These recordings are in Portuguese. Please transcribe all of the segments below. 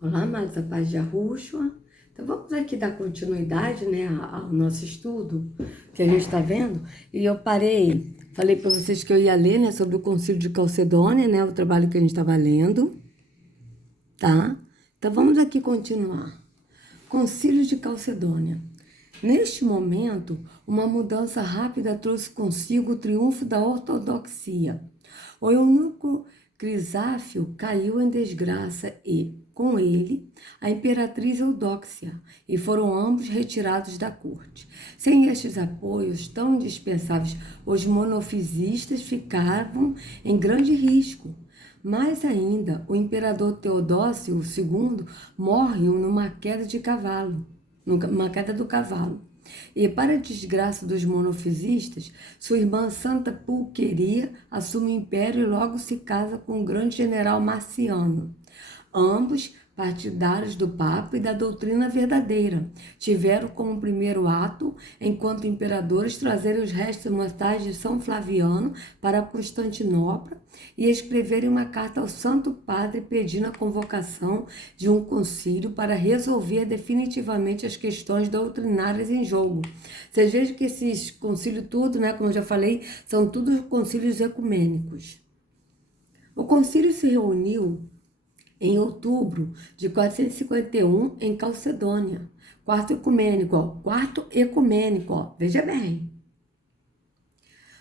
Olá, amados, a paz de Yahushua. Então vamos aqui dar continuidade, né, ao nosso estudo que a gente está vendo. E eu falei para vocês que eu ia ler, né, sobre o Concílio de Calcedônia, né, o trabalho que a gente estava lendo, tá? Então vamos aqui continuar. Concílio de Calcedônia. Neste momento, uma mudança rápida trouxe consigo o triunfo da ortodoxia. O eunuco Crisáfio caiu em desgraça e, com ele, a imperatriz Eudóxia, e foram ambos retirados da corte. Sem estes apoios tão indispensáveis, os monofisistas ficavam em grande risco. Mais ainda, o imperador Teodósio II morre numa queda de cavalo, numa queda do cavalo. E, para a desgraça dos monofisistas, sua irmã Santa Pulqueria assume o império e logo se casa com o grande general Marciano. Ambos, partidários do Papa e da doutrina verdadeira, tiveram como primeiro ato, enquanto imperadores, trazerem os restos mortais de São Flaviano para Constantinopla e escreverem uma carta ao Santo Padre pedindo a convocação de um concílio para resolver definitivamente as questões doutrinárias em jogo. Vocês vejam que esses concílios tudo, né, como eu já falei, são todos concílios ecumênicos. O concílio se reuniu em outubro de 451, em Calcedônia. Quarto ecumênico, veja bem,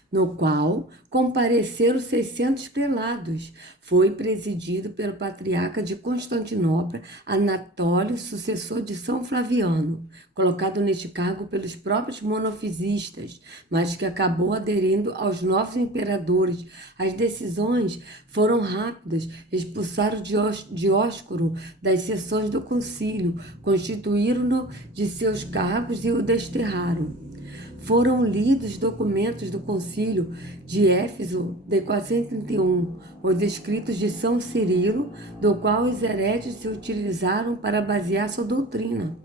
no qual compareceram 600 prelados. Foi presidido pelo patriarca de Constantinopla, Anatólio, sucessor de São Flaviano, colocado neste cargo pelos próprios monofisistas, mas que acabou aderindo aos novos imperadores. As decisões foram rápidas, expulsaram Dióscoro das sessões do concílio, constituíram-no de seus cargos e o desterraram. Foram lidos documentos do concílio de Éfeso de 431, os escritos de São Cirilo, do qual os hereges se utilizaram para basear sua doutrina,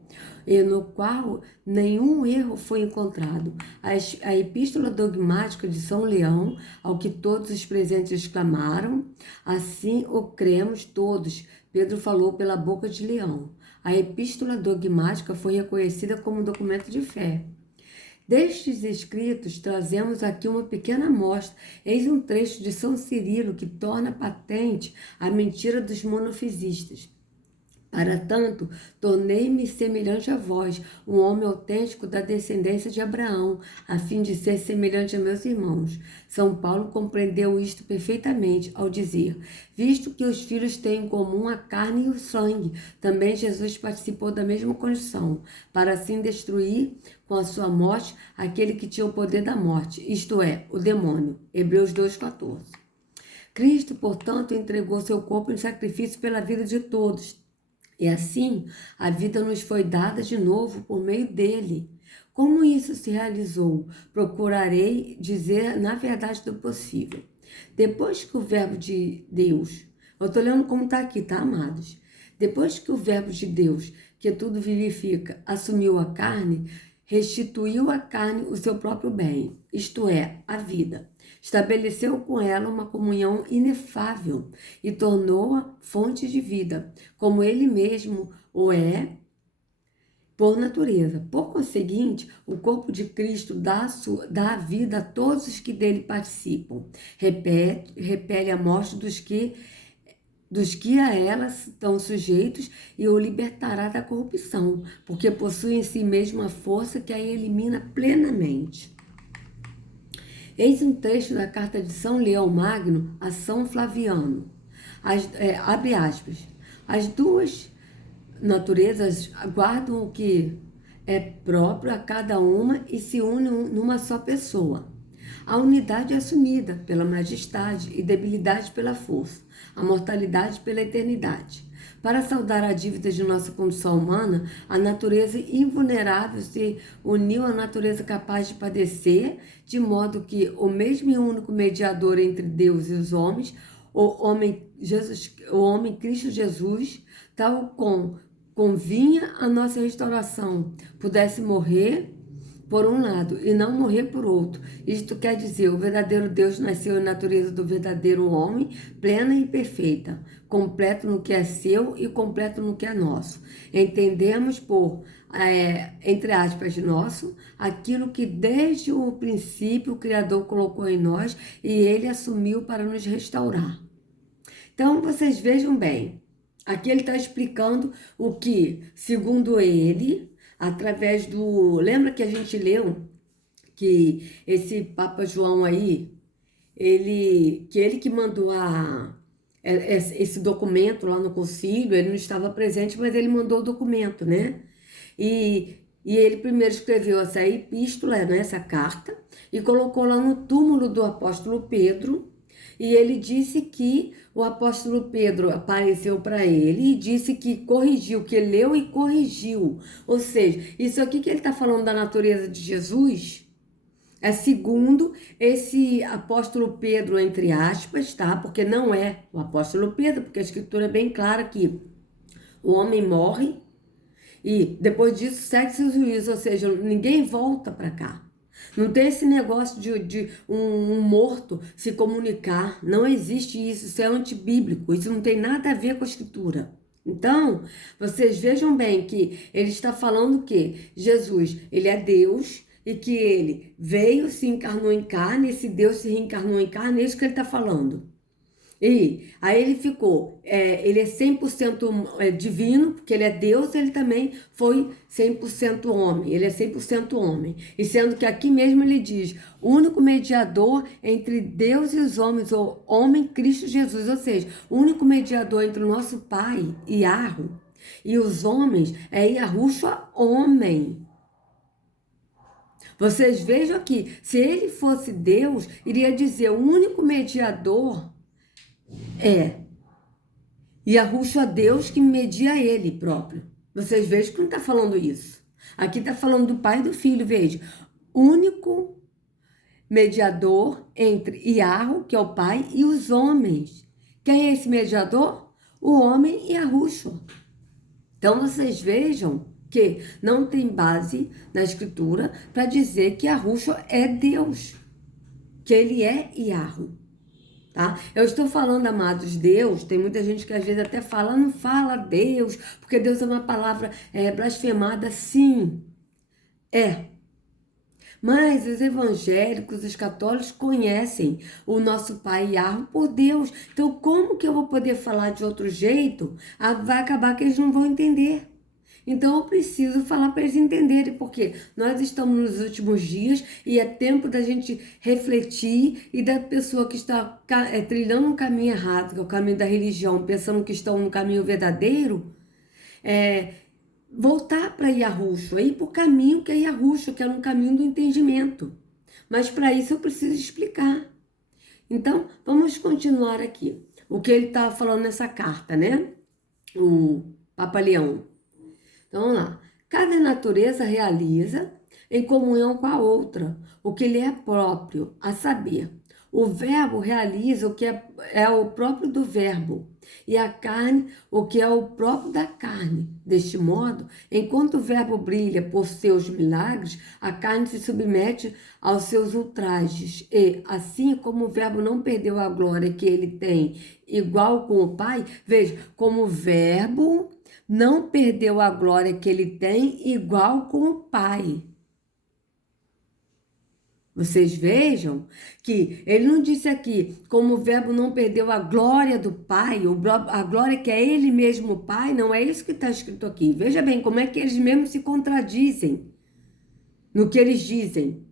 e no qual nenhum erro foi encontrado. A epístola dogmática de São Leão, ao que todos os presentes exclamaram, assim o cremos todos, Pedro falou pela boca de Leão. A epístola dogmática foi reconhecida como documento de fé. Destes escritos, trazemos aqui uma pequena amostra. Eis um trecho de São Cirilo que torna patente a mentira dos monofisistas. Para tanto, tornei-me semelhante a vós, um homem autêntico da descendência de Abraão, a fim de ser semelhante a meus irmãos. São Paulo compreendeu isto perfeitamente ao dizer: visto que os filhos têm em comum a carne e o sangue, também Jesus participou da mesma condição, para assim destruir com a sua morte aquele que tinha o poder da morte, isto é, o demônio. Hebreus 2,14. Cristo, portanto, entregou seu corpo em sacrifício pela vida de todos. E assim, a vida nos foi dada de novo por meio dele. Como isso se realizou? Procurarei dizer na verdade do possível. Depois que o verbo de Deus, eu estou lendo como está aqui, tá, amados? Depois que o verbo de Deus, que tudo vivifica, assumiu a carne, restituiu à carne o seu próprio bem, isto é, a vida. Estabeleceu com ela uma comunhão inefável e tornou-a fonte de vida, como ele mesmo o é por natureza. Por conseguinte, o corpo de Cristo dá vida a todos os que dele participam. Repele a morte dos que a elas estão sujeitos e o libertará da corrupção, porque possui em si mesmo a força que a elimina plenamente. Eis um trecho da carta de São Leão Magno a São Flaviano. Abre aspas. As duas naturezas guardam o que é próprio a cada uma e se unem numa só pessoa. A unidade é assumida pela majestade e debilidade pela força, a mortalidade pela eternidade. Para saldar a dívida de nossa condição humana, a natureza invulnerável se uniu à natureza capaz de padecer, de modo que o mesmo e único mediador entre Deus e os homens, o homem Cristo Jesus, tal como convinha a nossa restauração, pudesse morrer por um lado e não morrer por outro. Isto quer dizer, o verdadeiro Deus nasceu em natureza do verdadeiro homem, plena e perfeita, completo no que é seu e completo no que é nosso. Entendemos por, entre aspas, nosso, aquilo que desde o princípio o Criador colocou em nós e ele assumiu para nos restaurar. Então, vocês vejam bem, aqui ele está explicando o que, segundo ele, através do... Lembra que a gente leu que esse Papa João aí, ele que mandou esse documento lá no concílio, ele não estava presente, mas ele mandou o documento, né? E ele primeiro escreveu essa epístola, né, essa carta, e colocou lá no túmulo do apóstolo Pedro. E ele disse que o apóstolo Pedro apareceu para ele e disse que corrigiu, que leu e corrigiu. Ou seja, isso aqui que ele está falando da natureza de Jesus é segundo esse apóstolo Pedro, entre aspas, tá? Porque não é o apóstolo Pedro, porque a escritura é bem clara que o homem morre e depois disso segue-se o juízo, ou seja, ninguém volta para cá. Não tem esse negócio de um morto se comunicar. Não existe isso. Isso é antibíblico. Isso não tem nada a ver com a escritura. Então, vocês vejam bem que ele está falando que Jesus, ele é Deus e que ele veio, se encarnou em carne. Esse Deus se reencarnou em carne. É isso que ele está falando. E aí ele ficou, ele é 100% divino, porque ele é Deus, ele também foi 100% homem, ele é 100% homem. E sendo que aqui mesmo ele diz, o único mediador entre Deus e os homens, o homem Cristo Jesus, ou seja, o único mediador entre o nosso Pai, Yahweh, e os homens é Yahushua, homem. Vocês vejam aqui, se ele fosse Deus, iria dizer, o único mediador Yahushua, Deus que media ele próprio. Vocês vejam que não está falando isso. Aqui está falando do Pai e do Filho, veja. Único mediador entre Yahweh, que é o Pai, e os homens. Quem é esse mediador? O homem e Yahushua. Então vocês vejam que não tem base na Escritura para dizer que Yahushua é Deus, que ele é Yahweh. Tá? Eu estou falando, amados, Deus, tem muita gente que às vezes até fala, não fala Deus, porque Deus é uma palavra blasfemada, sim, mas os evangélicos, os católicos conhecem o nosso Pai Yahweh por Deus, então como que eu vou poder falar de outro jeito? Vai acabar que eles não vão entender. Então eu preciso falar para eles entenderem, porque nós estamos nos últimos dias e é tempo da gente refletir e da pessoa que está trilhando um caminho errado, que é o caminho da religião, pensando que estão no caminho verdadeiro, voltar para Yahushua, ir para o caminho que é Yahushua, que é um caminho do entendimento. Mas para isso eu preciso explicar. Então, vamos continuar aqui. O que ele estava falando nessa carta, né? O Papa Leão. Então, vamos lá. Cada natureza realiza em comunhão com a outra o que lhe é próprio, a saber, o verbo realiza o que é o próprio do verbo, e a carne o que é o próprio da carne. Deste modo, enquanto o verbo brilha por seus milagres, a carne se submete aos seus ultrajes, e, assim como o verbo não perdeu a glória que ele tem, igual com o Pai, veja, como o verbo não perdeu a glória que ele tem, igual com o Pai. Vocês vejam que ele não disse aqui, como o verbo não perdeu a glória do Pai, a glória que é ele mesmo o Pai, não é isso que está escrito aqui. Veja bem como é que eles mesmos se contradizem no que eles dizem.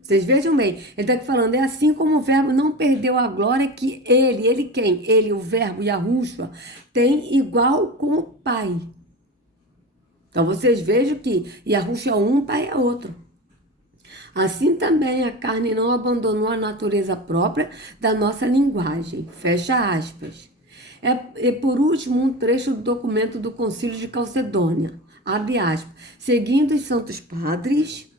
Vocês vejam bem, ele está aqui falando, é assim como o verbo não perdeu a glória que ele quem? Ele, o verbo, Yahushua, tem igual com o Pai. Então vocês vejam que Yahushua é um, Pai é outro. Assim também a carne não abandonou a natureza própria da nossa linguagem. Fecha aspas. E por último, um trecho do documento do Concílio de Calcedônia. Abre aspas. Seguindo os santos padres,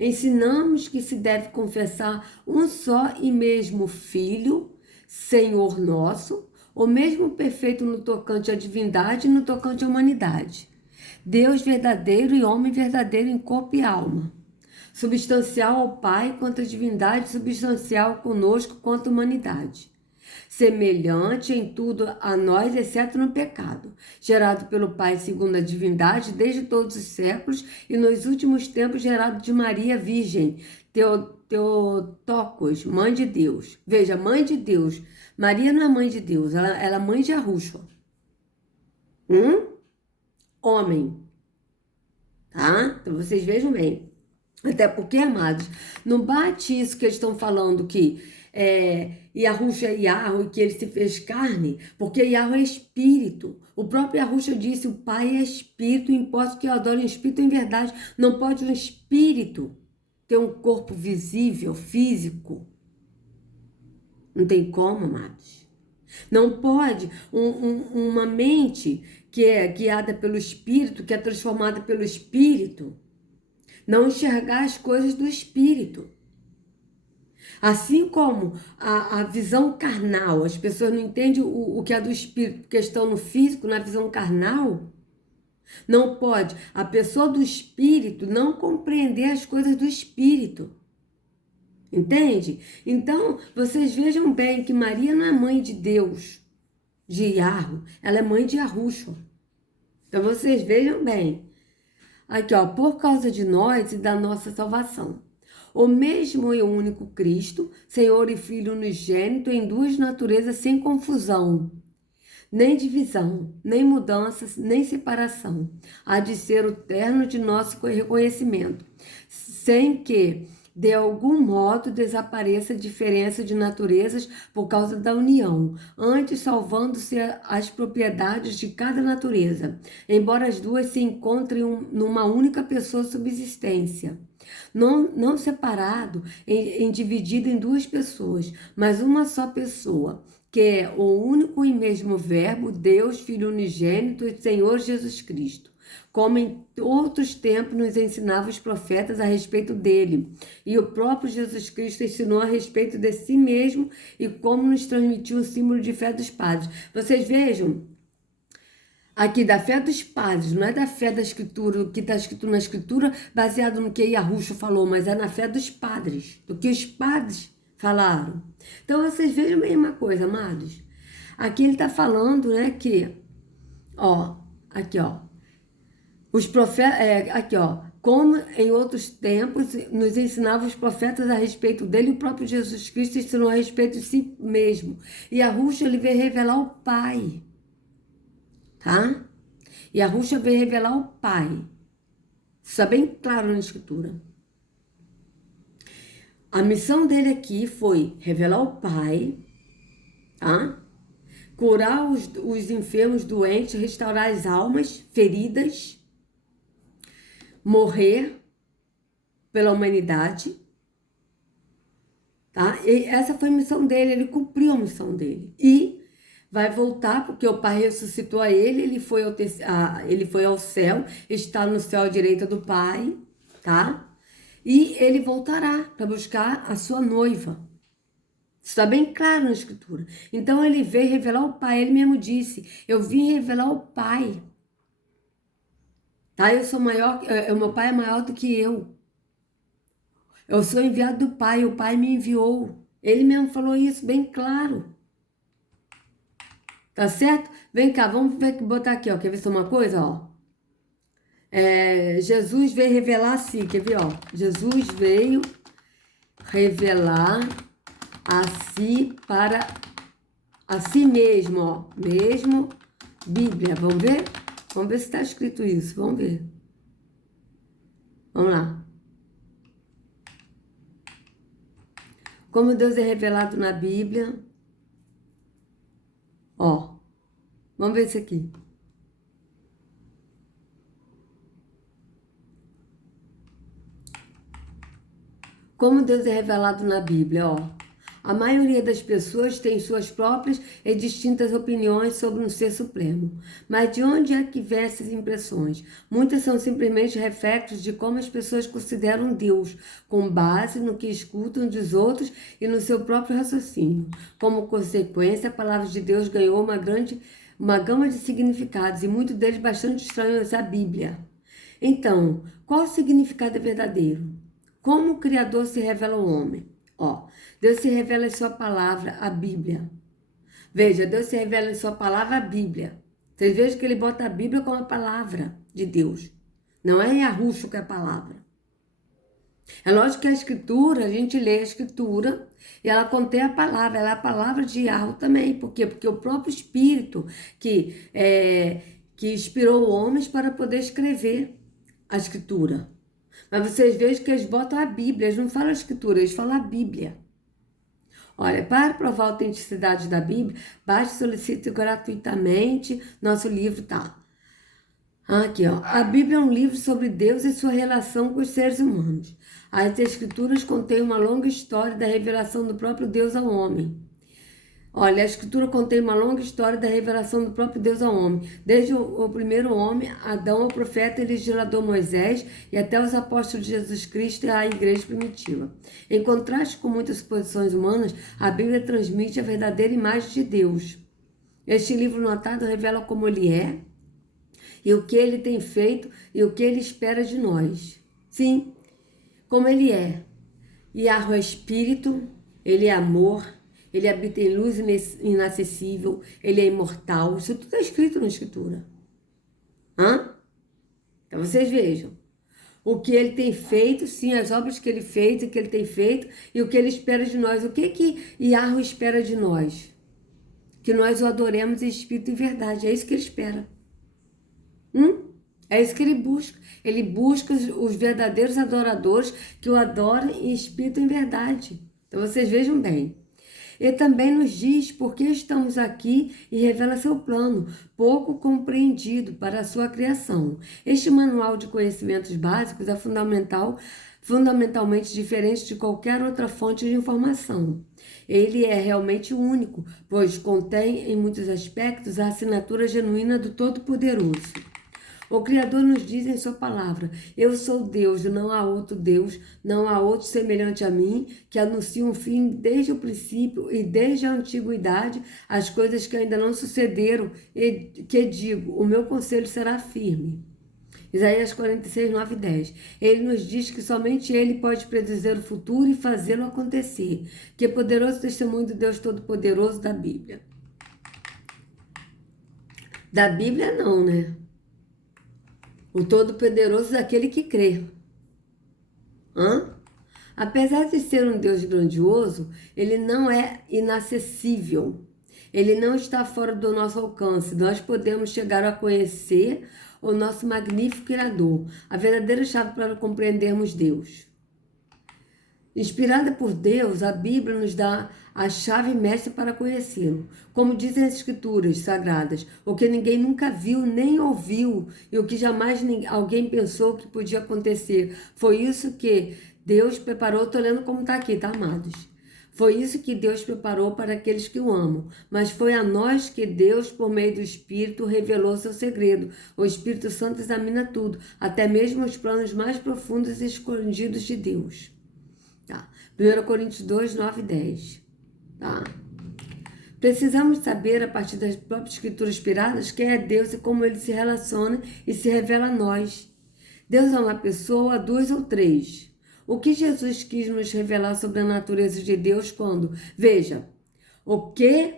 ensinamos que se deve confessar um só e mesmo Filho, Senhor nosso, o mesmo perfeito no tocante à divindade e no tocante à humanidade. Deus verdadeiro e homem verdadeiro em corpo e alma. substancial ao Pai quanto a divindade, substancial conosco quanto a humanidade. Semelhante em tudo a nós, exceto no pecado, gerado pelo Pai segundo a divindade desde todos os séculos e nos últimos tempos gerado de Maria Virgem, Theotokos, mãe de Deus. Veja, mãe de Deus. Maria não é mãe de Deus, ela é mãe de Yahushua. Homem. Tá? Então vocês vejam bem. Até porque, amados, não bate isso que eles estão falando que Yahushua é Yahweh e que ele se fez carne, porque Yahweh é espírito. O próprio Yahushua disse, o Pai é espírito, importa que eu adore em espírito em verdade. Não pode um espírito ter um corpo visível, físico. Não tem como, amados. Não pode uma mente que é guiada pelo Espírito, que é transformada pelo Espírito, não enxergar as coisas do Espírito. Assim como a visão carnal, as pessoas não entendem o que é do Espírito, porque estão no físico, na visão carnal. Não pode a pessoa do Espírito não compreender as coisas do Espírito. Entende? Então, vocês vejam bem que Maria não é mãe de Deus, de Yahweh, ela é mãe de Yahushua. Então, vocês vejam bem. Aqui, ó, por causa de nós e da nossa salvação. O mesmo e único Cristo, Senhor e Filho unigênito, em duas naturezas sem confusão, nem divisão, nem mudanças, nem separação. Há de ser o terno de nosso reconhecimento, sem que de algum modo desapareça a diferença de naturezas por causa da união, antes salvando-se as propriedades de cada natureza, embora as duas se encontrem numa única pessoa subsistência. Não separado, dividido em duas pessoas, mas uma só pessoa, que é o único e mesmo Verbo, Deus, Filho unigênito e Senhor Jesus Cristo. Como em outros tempos nos ensinavam os profetas a respeito dele. E o próprio Jesus Cristo ensinou a respeito de si mesmo e como nos transmitiu o símbolo de fé dos padres. Vocês vejam, aqui da fé dos padres, não é da fé da Escritura, o que está escrito na Escritura, baseado no que Yahushua falou, mas é na fé dos padres, do que os padres falaram. Então vocês vejam bem uma coisa, amados. Aqui ele está falando, né, que, ó, aqui, ó, os profetas, aqui, ó, como em outros tempos nos ensinavam os profetas a respeito dele, o próprio Jesus Cristo ensinou a respeito de si mesmo. E Yahushua, ele veio revelar o Pai, tá? E Yahushua veio revelar o Pai. Isso é bem claro na Escritura. A missão dele aqui foi revelar o Pai, tá? Curar os enfermos, doentes, restaurar as almas feridas, morrer pela humanidade, tá? E essa foi a missão dele, ele cumpriu a missão dele. E vai voltar, porque o Pai ressuscitou a ele, ele foi ao céu, está no céu à direita do Pai, tá? E ele voltará para buscar a sua noiva. Isso está bem claro na Escritura. Então ele veio revelar o Pai, ele mesmo disse, eu vim revelar o Pai. Tá? Eu sou maior, o meu Pai é maior do que eu. Eu sou enviado do Pai, o Pai me enviou. Ele mesmo falou isso bem claro. Tá certo? Vem cá, vamos botar aqui, ó. Quer ver só uma coisa, ó? Jesus veio revelar assim, quer ver, ó? Jesus veio revelar a si mesmo, ó. Mesmo Bíblia, vamos ver? Vamos ver se está escrito isso, vamos ver. Vamos lá. Como Deus é revelado na Bíblia. Ó, vamos ver isso aqui. Como Deus é revelado na Bíblia, ó. A maioria das pessoas tem suas próprias e distintas opiniões sobre um ser supremo. Mas de onde é que vêm essas impressões? Muitas são simplesmente reflexos de como as pessoas consideram Deus, com base no que escutam dos outros e no seu próprio raciocínio. Como consequência, a palavra de Deus ganhou uma gama de significados, e muitos deles bastante estranhos à Bíblia. Então, qual o significado verdadeiro? Como o Criador se revela ao homem? Ó, Deus se revela em sua palavra, a Bíblia. Veja, Deus se revela em sua palavra, a Bíblia. Vocês vejam que ele bota a Bíblia como a palavra de Deus. Não é Yahushua que é a palavra. É lógico que a Escritura, a gente lê a Escritura e ela contém a palavra. Ela é a palavra de Yahweh também. Por quê? Porque o próprio Espírito que inspirou homens para poder escrever a Escritura. Mas vocês vejam que eles botam a Bíblia. Eles não falam a Escritura, eles falam a Bíblia. Olha, para provar a autenticidade da Bíblia, basta e solicite gratuitamente nosso livro, tá? Aqui, ó. A Bíblia é um livro sobre Deus e sua relação com os seres humanos. As Escrituras contêm uma longa história da revelação do próprio Deus ao homem. Olha, a Escritura contém uma longa história da revelação do próprio Deus ao homem, desde o primeiro homem, Adão, ao profeta e legislador Moisés, e até os apóstolos de Jesus Cristo e a igreja primitiva. Em contraste com muitas suposições humanas, a Bíblia transmite a verdadeira imagem de Deus. Este livro notado revela como ele é, e o que ele tem feito, e o que ele espera de nós. Sim, como ele é. Yahweh é espírito, ele é amor, ele habita em luz inacessível, ele é imortal. Isso tudo está escrito na Escritura. Então vocês vejam. O que ele tem feito, sim, as obras que ele fez, o que ele tem feito e o que ele espera de nós. O que Yahweh espera de nós? Que nós o adoremos em espírito e verdade. É isso que ele espera. É isso que ele busca. Ele busca os verdadeiros adoradores que o adoram em espírito e em verdade. Então vocês vejam bem. Ele também nos diz por que estamos aqui e revela seu plano, pouco compreendido para a sua criação. Este manual de conhecimentos básicos é fundamentalmente diferente de qualquer outra fonte de informação. Ele é realmente único, pois contém em muitos aspectos a assinatura genuína do Todo-Poderoso. O Criador nos diz em sua palavra: eu sou Deus, não há outro Deus, não há outro semelhante a mim, que anuncia um fim desde o princípio e desde a antiguidade, as coisas que ainda não sucederam, e que digo, o meu conselho será firme. Isaías 46, 9 e 10. Ele nos diz que somente ele pode predizer o futuro e fazê-lo acontecer, que é poderoso testemunho do Deus Todo-Poderoso da Bíblia. Da Bíblia não, né? O Todo-Poderoso é aquele que crê. Apesar de ser um Deus grandioso, ele não é inacessível. Ele não está fora do nosso alcance. Nós podemos chegar a conhecer o nosso magnífico Criador, a verdadeira chave para compreendermos Deus. Inspirada por Deus, a Bíblia nos dá a chave mestra para conhecê-lo. Como dizem as Escrituras Sagradas, o que ninguém nunca viu nem ouviu e o que jamais alguém pensou que podia acontecer. Foi isso que Deus preparou. Estou lendo como está aqui, tá, amados? Foi isso que Deus preparou para aqueles que o amam. Mas foi a nós que Deus, por meio do Espírito, revelou seu segredo. O Espírito Santo examina tudo, até mesmo os planos mais profundos e escondidos de Deus. Tá. 1 Coríntios 2, 9 e 10. Tá. Precisamos saber, a partir das próprias escrituras inspiradas, quem é Deus e como ele se relaciona e se revela a nós. Deus é uma pessoa, duas ou três. O que Jesus quis nos revelar sobre a natureza de Deus quando? Veja, o que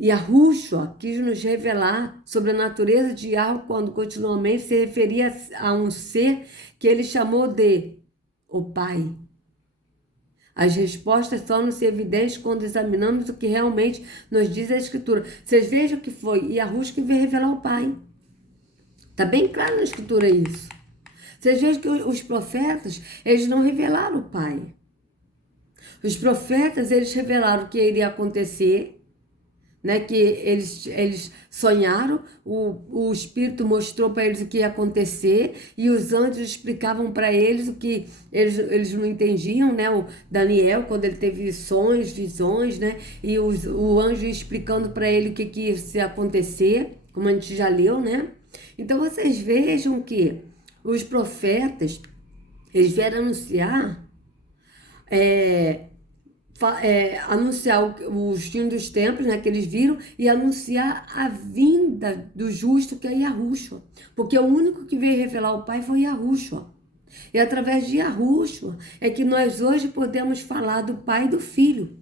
Yahushua quis nos revelar sobre a natureza de Yahweh quando continuamente se referia a um ser que ele chamou de o Pai. As respostas tornam-se evidentes quando examinamos o que realmente nos diz a Escritura. Vocês vejam que foi Yahushua que veio revelar o Pai. Está bem claro na Escritura isso. Vocês vejam que os profetas, eles não revelaram o Pai. Os profetas, eles revelaram o que iria acontecer, né? Que eles sonharam, o Espírito mostrou para eles o que ia acontecer e os anjos explicavam para eles o que eles não entendiam, né? O Daniel, quando ele teve sonhos, visões, né? E o anjo explicando para ele o que ia acontecer, como a gente já leu, né? Então vocês vejam que os profetas, eles vieram anunciar os fins dos tempos, né, que eles viram, e anunciar a vinda do justo, que é Yahushua. Porque o único que veio revelar o Pai foi Yahushua. E através de Yahushua é que nós hoje podemos falar do Pai e do Filho.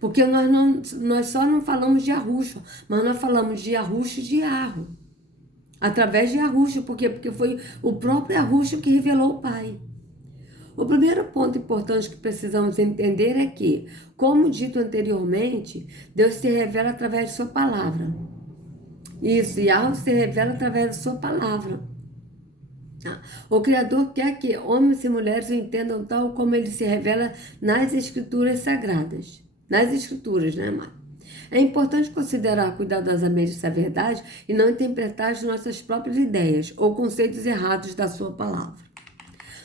Porque nós só não falamos de Yahushua, mas nós falamos de Yahushua e de Yahweh. Através de Yahushua, por quê? Porque foi o próprio Yahushua que revelou o Pai. O primeiro ponto importante que precisamos entender é que, como dito anteriormente, Deus se revela através de sua palavra. Isso, Yahweh se revela através da sua palavra. O Criador quer que homens e mulheres o entendam tal como ele se revela nas Escrituras Sagradas. Nas Escrituras, né, mãe? É importante considerar cuidadosamente essa verdade e não interpretar as nossas próprias ideias ou conceitos errados da sua palavra.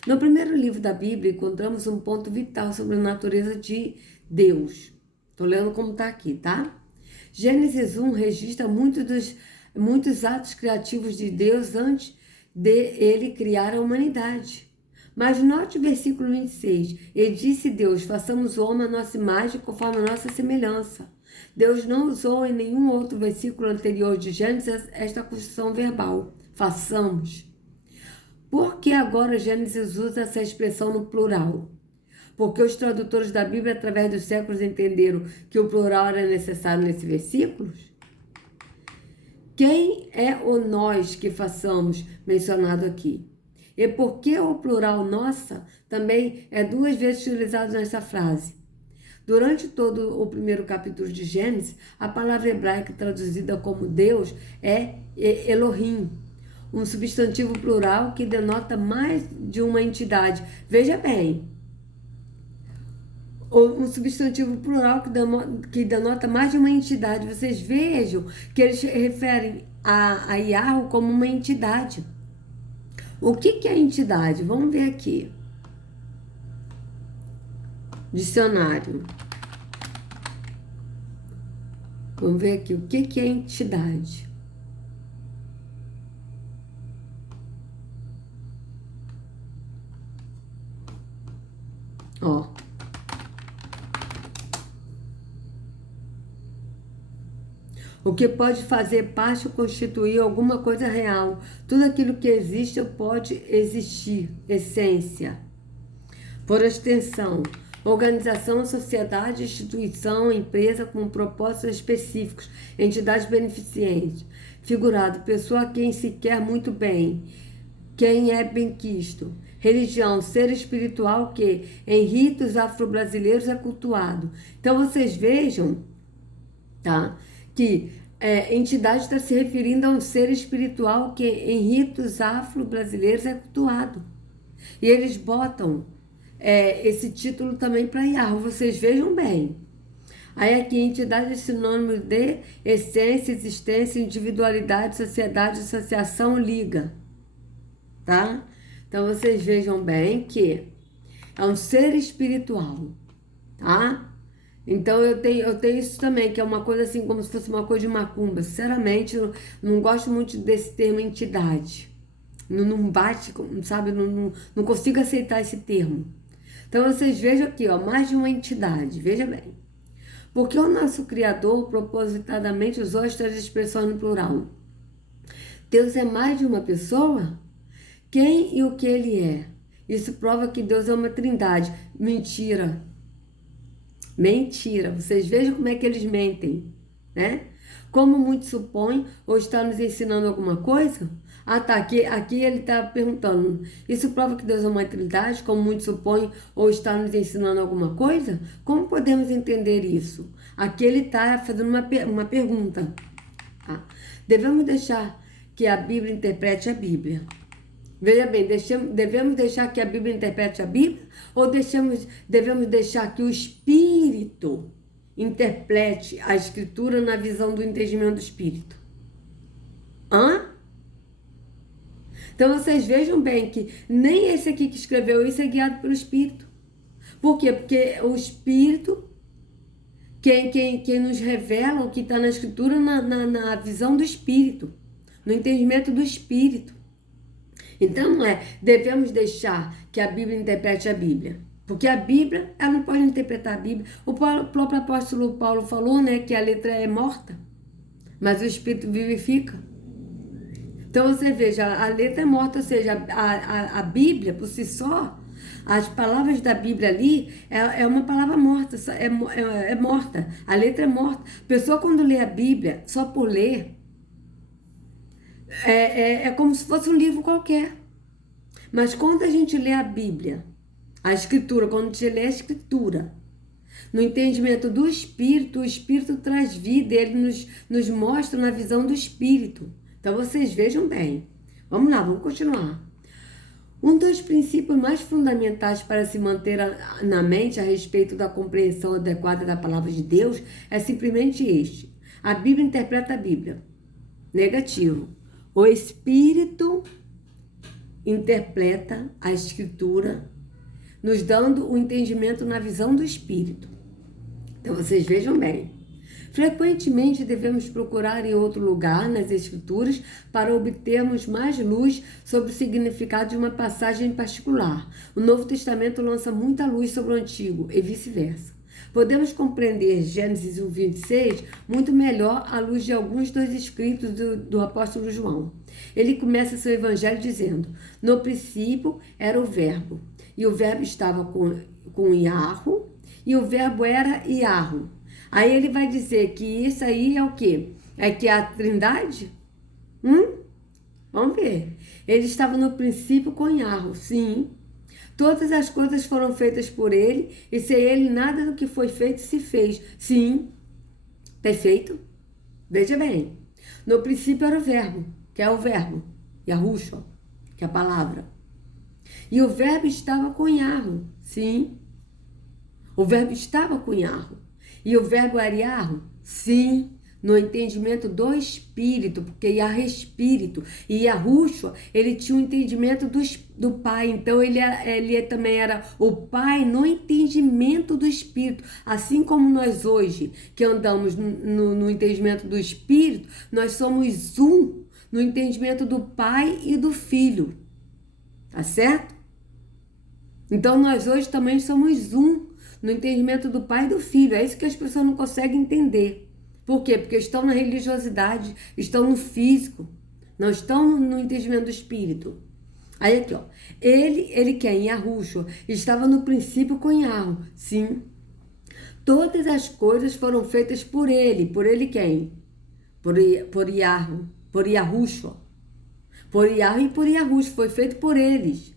No primeiro livro da Bíblia, encontramos um ponto vital sobre a natureza de Deus. Estou lendo como está aqui, tá? Gênesis 1 registra muitos atos criativos de Deus antes de ele criar a humanidade. Mas note o versículo 26. E disse Deus, façamos o homem à nossa imagem conforme a nossa semelhança. Deus não usou em nenhum outro versículo anterior de Gênesis esta construção verbal. Façamos. Por que agora Gênesis usa essa expressão no plural? Porque os tradutores da Bíblia, através dos séculos, entenderam que o plural era necessário nesses versículos? Quem é o nós que façamos mencionado aqui? E por que o plural nossa também é 2 vezes utilizado nessa frase? Durante todo o primeiro capítulo de Gênesis, a palavra hebraica traduzida como Deus é Elohim, um substantivo plural que denota mais de uma entidade. Veja bem, um substantivo plural que denota mais de uma entidade. Vocês vejam que eles referem a Yahweh como uma entidade. O que é entidade? Vamos ver aqui. Dicionário. Vamos ver aqui o que é entidade. Ó. O que pode fazer parte ou constituir alguma coisa real. Tudo aquilo que existe ou pode existir. Essência. Por extensão. Organização, sociedade, instituição, empresa com propósitos específicos. Entidade beneficente. Figurado. Pessoa a quem se quer muito bem. Quem é benquisto. Religião, ser espiritual que em ritos afro-brasileiros é cultuado. Então vocês vejam, tá? Que entidade está se referindo a um ser espiritual que em ritos afro-brasileiros é cultuado. E eles botam esse título também para Yahweh, vocês vejam bem. Aí aqui, entidade é sinônimo de essência, existência, individualidade, sociedade, associação, liga. Tá? Então vocês vejam bem que é um ser espiritual, tá? Então eu tenho isso também, que é uma coisa assim, como se fosse uma coisa de macumba. Sinceramente, eu não gosto muito desse termo entidade. Não bate, sabe? Não consigo aceitar esse termo. Então vocês vejam aqui, ó, mais de uma entidade, veja bem. Porque o nosso Criador propositadamente usou estas expressões no plural. Deus é mais de uma pessoa? Quem e o que ele é? Isso prova que Deus é uma trindade. Mentira. Mentira. Vocês vejam como é que eles mentem, né? Como muitos supõem, ou está nos ensinando alguma coisa? Ah, tá. Aqui ele está perguntando. Isso prova que Deus é uma trindade, como muitos supõem, ou está nos ensinando alguma coisa? Como podemos entender isso? Aqui ele está fazendo uma pergunta. Tá? Devemos deixar que a Bíblia interprete a Bíblia. Veja bem, devemos deixar que a Bíblia interprete a Bíblia ou devemos deixar que o Espírito interprete a Escritura na visão do entendimento do Espírito? Então vocês vejam bem que nem esse aqui que escreveu isso é guiado pelo Espírito. Por quê? Porque o Espírito, quem nos revela o que está na Escritura na visão do Espírito, no entendimento do Espírito. Então, devemos deixar que a Bíblia interprete a Bíblia. Porque a Bíblia, ela não pode interpretar a Bíblia. O próprio apóstolo Paulo falou, né, que a letra é morta, mas o Espírito vivifica. Então você veja, a letra é morta, ou seja, a Bíblia por si só, as palavras da Bíblia ali é uma palavra morta, é morta, a letra é morta. A pessoa quando lê a Bíblia, só por ler, é como se fosse um livro qualquer. Mas quando a gente lê a Bíblia, a Escritura, quando a gente lê a Escritura, no entendimento do Espírito, o Espírito traz vida, ele nos mostra na visão do Espírito. Então vocês vejam bem. Vamos lá, vamos continuar. Um dos princípios mais fundamentais para se manter na mente a respeito da compreensão adequada da palavra de Deus é simplesmente este. A Bíblia interpreta a Bíblia. Negativo. O Espírito interpreta a Escritura, nos dando o entendimento na visão do Espírito. Então vocês vejam bem. Frequentemente devemos procurar em outro lugar nas Escrituras para obtermos mais luz sobre o significado de uma passagem em particular. O Novo Testamento lança muita luz sobre o Antigo e vice-versa. Podemos compreender Gênesis 1:26 muito melhor à luz de alguns dos escritos do apóstolo João. Ele começa seu evangelho dizendo: no princípio era o verbo, e o verbo estava com Iarro, e o verbo era Iarro. Aí ele vai dizer que isso aí é o quê? É que é a Trindade? Vamos ver. Ele estava no princípio com Iarro, sim. Todas as coisas foram feitas por ele, e sem ele nada do que foi feito se fez. Sim. Perfeito? Veja bem. No princípio era o verbo, que é o verbo, Yahushua, que é a palavra. E o verbo estava com Iarro, sim. O verbo estava com Iarro. E o verbo era Iarro? Sim, no entendimento do Espírito, porque Iarro é Espírito. E Yahushua, ele tinha um entendimento do Pai. Então, ele também era o Pai no entendimento do Espírito. Assim como nós hoje, que andamos no entendimento do Espírito, nós somos um no entendimento do Pai e do Filho. Tá certo? Então, nós hoje também somos um no entendimento do Pai e do Filho. É isso que as pessoas não conseguem entender. Por quê? Porque estão na religiosidade, estão no físico, não estão no entendimento do Espírito. Aí aqui, ó. Ele quem? Yahushua, estava no princípio com Iarro. Sim. Todas as coisas foram feitas por ele. Por ele quem? Por Iarro, por Yahushua. Por Iarro e por Yahushua. Foi feito por eles.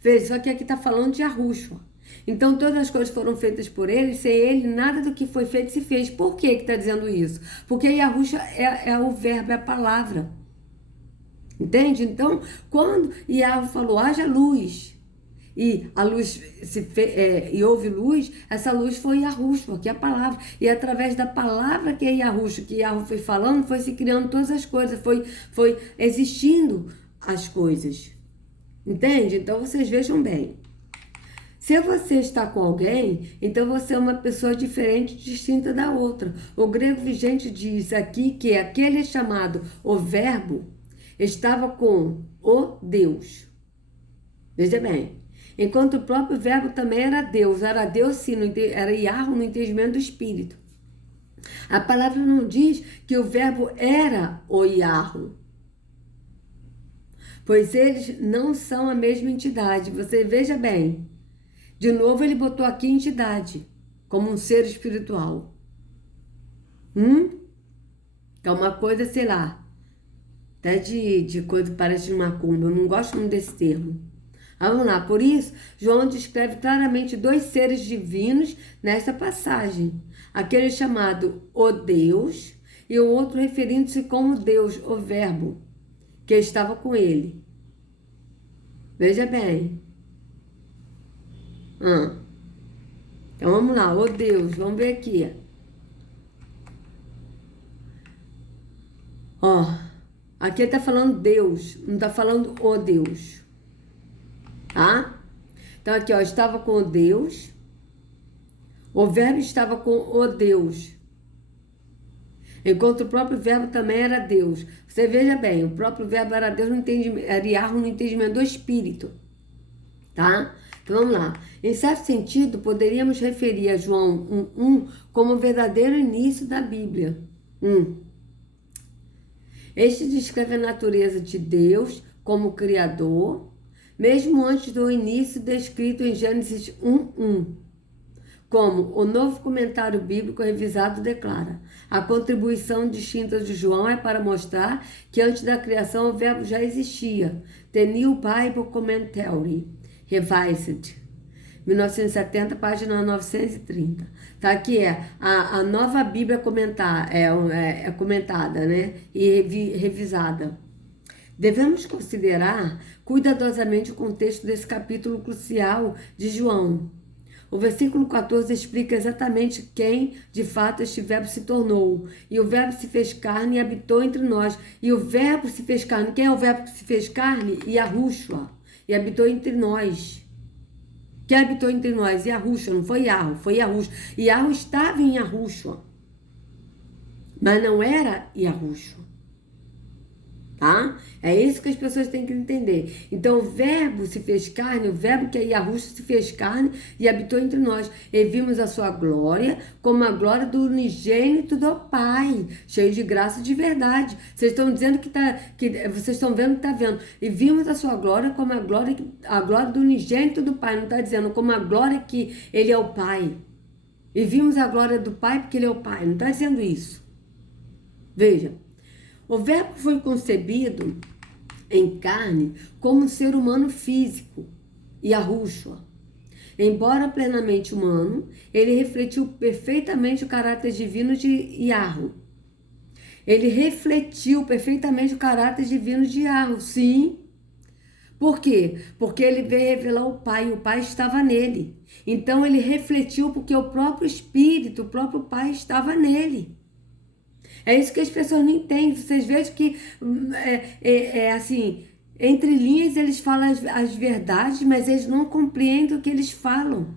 Veja, só que aqui está falando de Yahushua. Então, todas as coisas foram feitas por ele, sem ele, nada do que foi feito se fez. Por que está dizendo isso? Porque Yahushua é o verbo, é a palavra. Entende? Então, quando Yahweh falou, haja luz, e a luz e houve luz, essa luz foi Yahushua, que é a palavra. E através da palavra que é Yahushua, que Yahweh foi falando, foi se criando todas as coisas, foi existindo as coisas. Entende? Então, vocês vejam bem. Se você está com alguém, então você é uma pessoa diferente, distinta da outra. O grego vigente diz aqui que aquele chamado o verbo estava com o Deus. Veja bem. Enquanto o próprio verbo também era Deus sim, era Iarro no entendimento do Espírito. A palavra não diz que o verbo era o Iarro, pois eles não são a mesma entidade. Você veja bem. De novo, ele botou aqui entidade, como um ser espiritual. É uma coisa, sei lá, até de coisa que parece de macumba. Eu não gosto muito desse termo. Vamos lá, por isso, João descreve claramente dois seres divinos nessa passagem. Aquele chamado o Deus e o outro referindo-se como Deus, o Verbo, que estava com ele. Veja bem. Então vamos lá, o Deus, vamos ver aqui. Aqui está falando Deus, não está falando o Deus, tá? Então aqui, estava com o Deus, o verbo estava com o Deus, enquanto o próprio verbo também era Deus. Você veja bem, o próprio verbo era Deus, era Iarro no entendimento do Espírito, tá? Então vamos lá. Em certo sentido, poderíamos referir a João 1:1 como o verdadeiro início da Bíblia. Este descreve a natureza de Deus como Criador, mesmo antes do início descrito em Gênesis 1:1. Como o novo comentário bíblico revisado declara, a contribuição distinta de João é para mostrar que antes da criação o verbo já existia. The New Bible Commentary, Revised, 1970, página 930. Tá aqui a nova Bíblia comentada, né? E revisada. Devemos considerar cuidadosamente o contexto desse capítulo crucial de João. O versículo 14 explica exatamente quem, de fato, este verbo se tornou. E o verbo se fez carne e habitou entre nós. E o verbo se fez carne. Quem é o verbo que se fez carne? Yahushua. E habitou entre nós. Quem habitou entre nós? Yahushua. Não foi Yahu, foi Yahushua. Yahu estava em Yahushua. Mas não era Yahushua. Tá? É isso que as pessoas têm que entender. Então, o verbo se fez carne, o verbo que é Yahushua se fez carne e habitou entre nós. E vimos a sua glória como a glória do unigênito do Pai, cheio de graça e de verdade. Vocês estão dizendo vocês estão vendo que está vendo. E vimos a sua glória como a glória do unigênito do Pai. Não está dizendo como a glória que ele é o Pai. E vimos a glória do Pai porque ele é o Pai. Não está dizendo isso. Veja. O verbo foi concebido em carne como um ser humano físico, Yahushua. Embora plenamente humano, ele refletiu perfeitamente o caráter divino de Yahu. Ele refletiu perfeitamente o caráter divino de Yahu, sim. Por quê? Porque ele veio revelar o Pai, e o Pai estava nele. Então ele refletiu porque o próprio Espírito, o próprio Pai estava nele. É isso que as pessoas não entendem. Vocês vejam que, assim, entre linhas eles falam as verdades, mas eles não compreendem o que eles falam.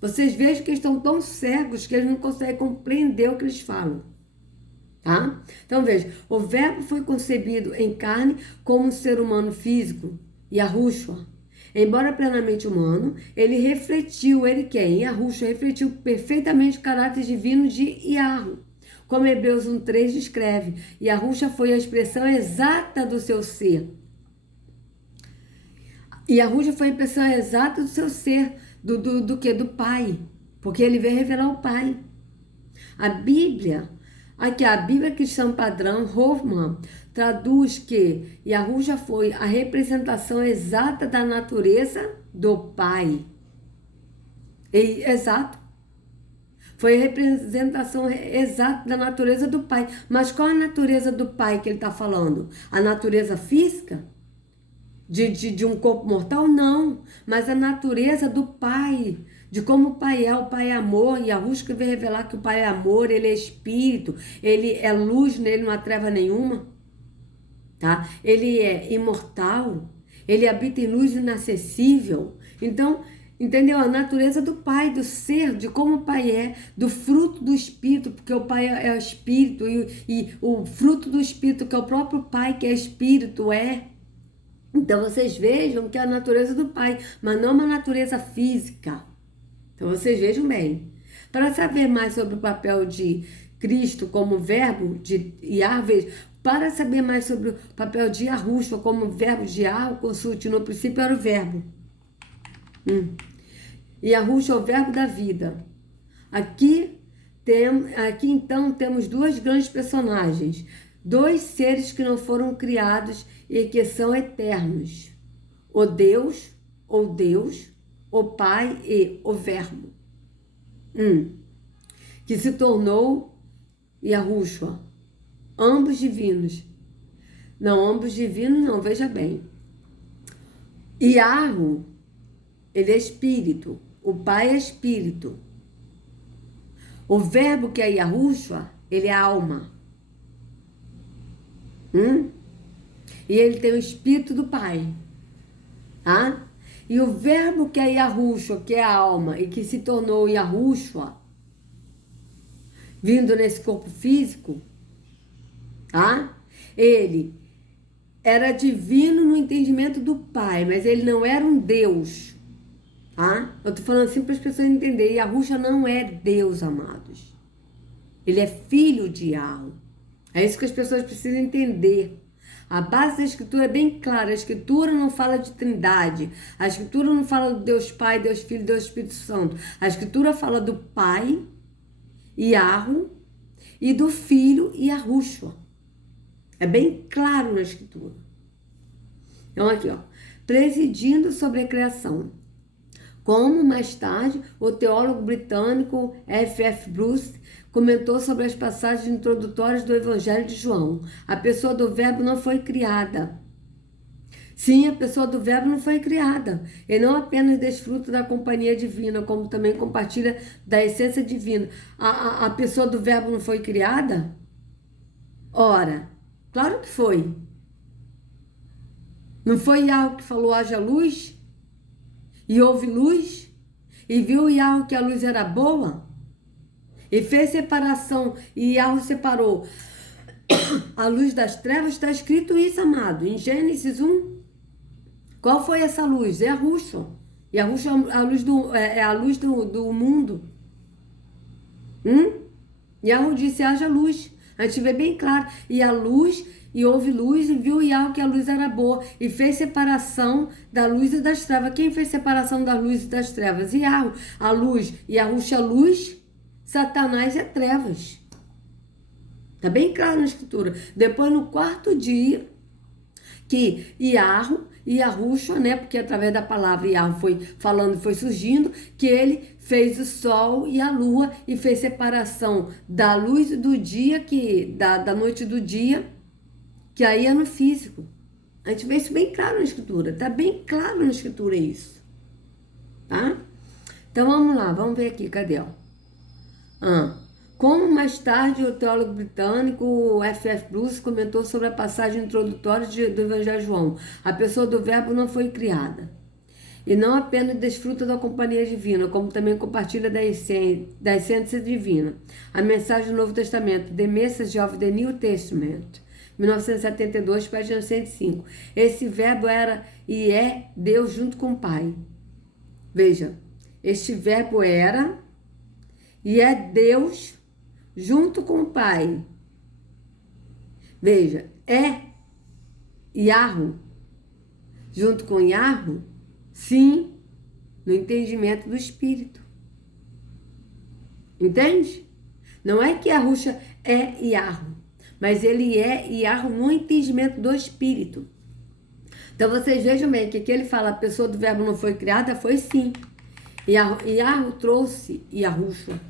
Vocês vejam que eles estão tão cegos que eles não conseguem compreender o que eles falam. Tá? Então, veja, o verbo foi concebido em carne como um ser humano físico, Yahushua. Embora plenamente humano, ele refletiu, Yahushua refletiu perfeitamente o caráter divino de Yahu. Como Hebreus 1:3 descreve, Yahushua foi a expressão exata do seu ser. Yahushua foi a expressão exata do seu ser, do que? Do Pai. Porque ele veio revelar o Pai. A Bíblia Cristã Padrão, Hoffman, traduz que Yahushua foi a representação exata da natureza do Pai. Exato. Foi a representação exata da natureza do Pai. Mas qual a natureza do Pai que ele está falando? A natureza física? De um corpo mortal? Não. Mas a natureza do Pai. De como o Pai é amor. E a Yahushua veio revelar que o Pai é amor, ele é espírito, ele é luz, nele não há treva nenhuma. Tá? Ele é imortal, ele habita em luz inacessível. Então, entendeu? A natureza do Pai, do ser, de como o Pai é, do fruto do Espírito, porque o Pai é o Espírito, e o fruto do Espírito, que é o próprio Pai, que é Espírito, é. Então, vocês vejam que é a natureza do Pai, mas não uma natureza física. Então, vocês vejam bem. Para saber mais sobre o papel de Cristo como verbo de Yahvé, para saber mais sobre o papel de Yahushua como verbo de Yahvé, consulte, no princípio era o verbo. Yahushua é o verbo da vida. Aqui então temos duas grandes personagens, dois seres que não foram criados e que são eternos. O Deus, o Pai e o Verbo. Que se tornou Yahushua. Ambos divinos. Não, ambos divinos não, veja bem. Yahu, ele é espírito. O Pai é espírito. O verbo que é Yahushua, ele é alma. E ele tem o espírito do Pai. Tá? E o verbo que é Yahushua, que é a alma, e que se tornou Yahushua, vindo nesse corpo físico, tá? Ele era divino no entendimento do Pai, mas ele não era um Deus. Tá? Eu tô falando assim para as pessoas entenderem. Yahushua não é Deus, amados. Ele é filho de Yahu. É isso que as pessoas precisam entender. A base da escritura é bem clara. A escritura não fala de trindade. A escritura não fala do Deus Pai, Deus Filho, Deus Espírito Santo. A escritura fala do Pai, Yahweh, e do Filho, Yahushua. É bem claro na escritura. Então aqui, ó. Presidindo sobre a criação. Como mais tarde o teólogo britânico F.F. Bruce comentou sobre as passagens introdutórias do Evangelho de João. A pessoa do verbo não foi criada. Sim, a pessoa do verbo não foi criada. Ele não apenas desfruta da companhia divina, como também compartilha da essência divina. A pessoa do verbo não foi criada? Ora, claro que foi. Não foi Yahweh que falou haja luz? E houve luz? E viu Yahweh que a luz era boa? E fez separação, e Yahweh separou a luz das trevas. Está escrito isso, amado, em Gênesis 1. Qual foi essa luz? É a Yahushua. Yahushua é a luz do mundo. Yahweh disse, haja luz. A gente vê bem claro. E a luz, e houve luz, e viu Yahweh que a luz era boa. E fez separação da luz e das trevas. Quem fez separação da luz e das trevas? Yahweh. A luz, Yahushua é luz, Satanás é trevas. Está bem claro na escritura. Depois, no quarto dia, que Yahweh e Yahushua, né, porque através da palavra Yahweh foi falando, foi surgindo, que ele fez o sol e a lua e fez separação da luz do dia, da noite do dia, que aí é no físico. A gente vê isso bem claro na escritura, tá bem claro na escritura isso, tá? Então vamos lá, vamos ver aqui, cadê, ó? Como mais tarde o teólogo britânico F.F. Bruce comentou sobre a passagem introdutória do Evangelho de João. A pessoa do verbo não foi criada. E não apenas desfruta da companhia divina, como também compartilha da essência divina. A mensagem do Novo Testamento, The Message of the New Testament, 1972, página 105. Esse verbo era e é Deus junto com o Pai. Veja, este verbo era e é Deus junto com o Pai. Veja, é Yahweh junto com Yahweh? Sim, no entendimento do Espírito. Entende? Não é que Yahushua é Yahweh, mas ele é Yahweh no entendimento do Espírito. Então vocês vejam bem que aqui ele fala, a pessoa do verbo não foi criada, foi sim. Yahweh trouxe Yahushua.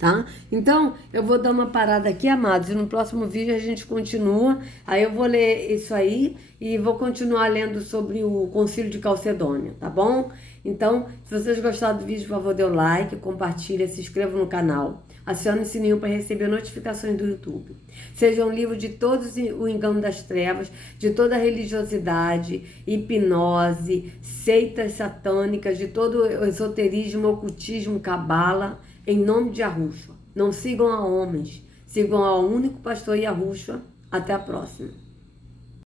Tá? Então, eu vou dar uma parada aqui, amados, e no próximo vídeo a gente continua. Aí eu vou ler isso aí e vou continuar lendo sobre o Concílio de Calcedônia, tá bom? Então, se vocês gostaram do vídeo, por favor, dê o like, compartilha, se inscreva no canal, acione o sininho para receber notificações do YouTube. Sejam livres de todo o engano das trevas, de toda a religiosidade, hipnose, seitas satânicas, de todo o esoterismo, ocultismo, cabala, em nome de Yahushua. Não sigam a homens, sigam ao único pastor Yahushua. Até a próxima.